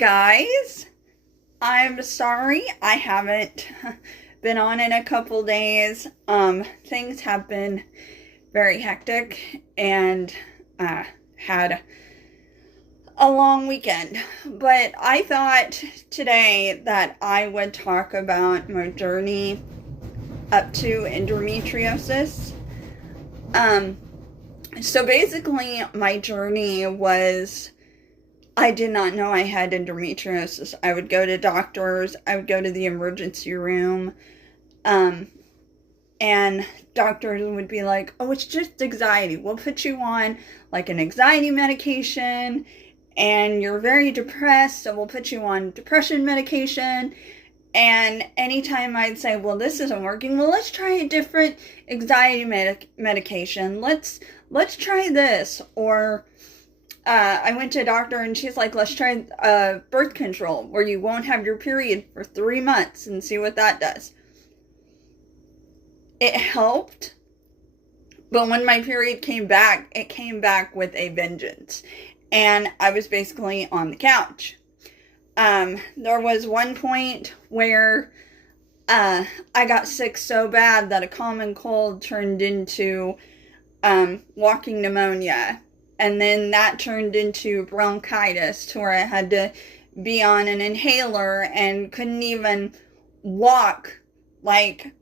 guys, I'm sorry I haven't been on in a couple days. Things have been very hectic and had a long weekend. But I thought today that I would talk about my journey up to endometriosis. So basically my journey was, I did not know I had endometriosis. I would go to doctors, I would go to the emergency room, and doctors would be like, oh, it's just anxiety. We'll put you on like an anxiety medication, and you're very depressed, so we'll put you on depression medication. And anytime I'd say, well, this isn't working, well, let's try a different anxiety medication. Let's try this. Or I went to a doctor and she's like, let's try birth control where you won't have your period for 3 months and see what that does. It helped, but when my period came back, it came back with a vengeance. And I was basically on the couch. There was one point where I got sick so bad that a common cold turned into walking pneumonia. And then that turned into bronchitis to where I had to be on an inhaler and couldn't even walk like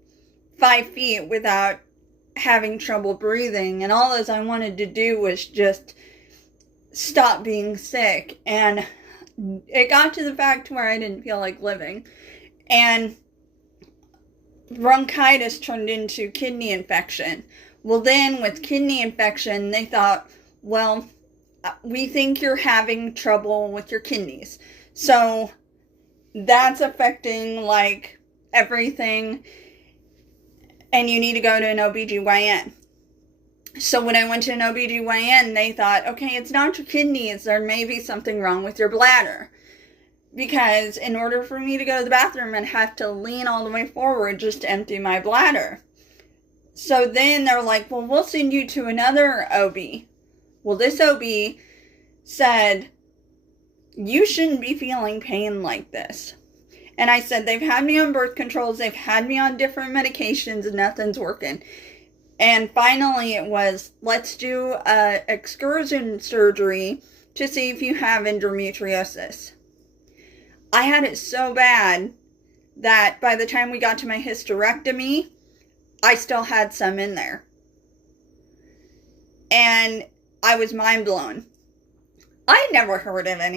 5 feet without having trouble breathing. And all I wanted to do was just stop being sick. And it got to the fact where I didn't feel like living. And bronchitis turned into kidney infection. Well, then with kidney infection, they thought, well, we think you're having trouble with your kidneys. So that's affecting like everything. And you need to go to an OBGYN. So when I went to an OBGYN, they thought, okay, it's not your kidneys. There may be something wrong with your bladder. Because in order for me to go to the bathroom, I'd have to lean all the way forward just to empty my bladder. So then they're like, well, we'll send you to another OB. Well, this OB said, you shouldn't be feeling pain like this. And I said, they've had me on birth controls. They've had me on different medications and nothing's working. And finally it was, let's do an excursion surgery to see if you have endometriosis. I had it so bad that by the time we got to my hysterectomy, I still had some in there. And I was mind blown. I had never heard of any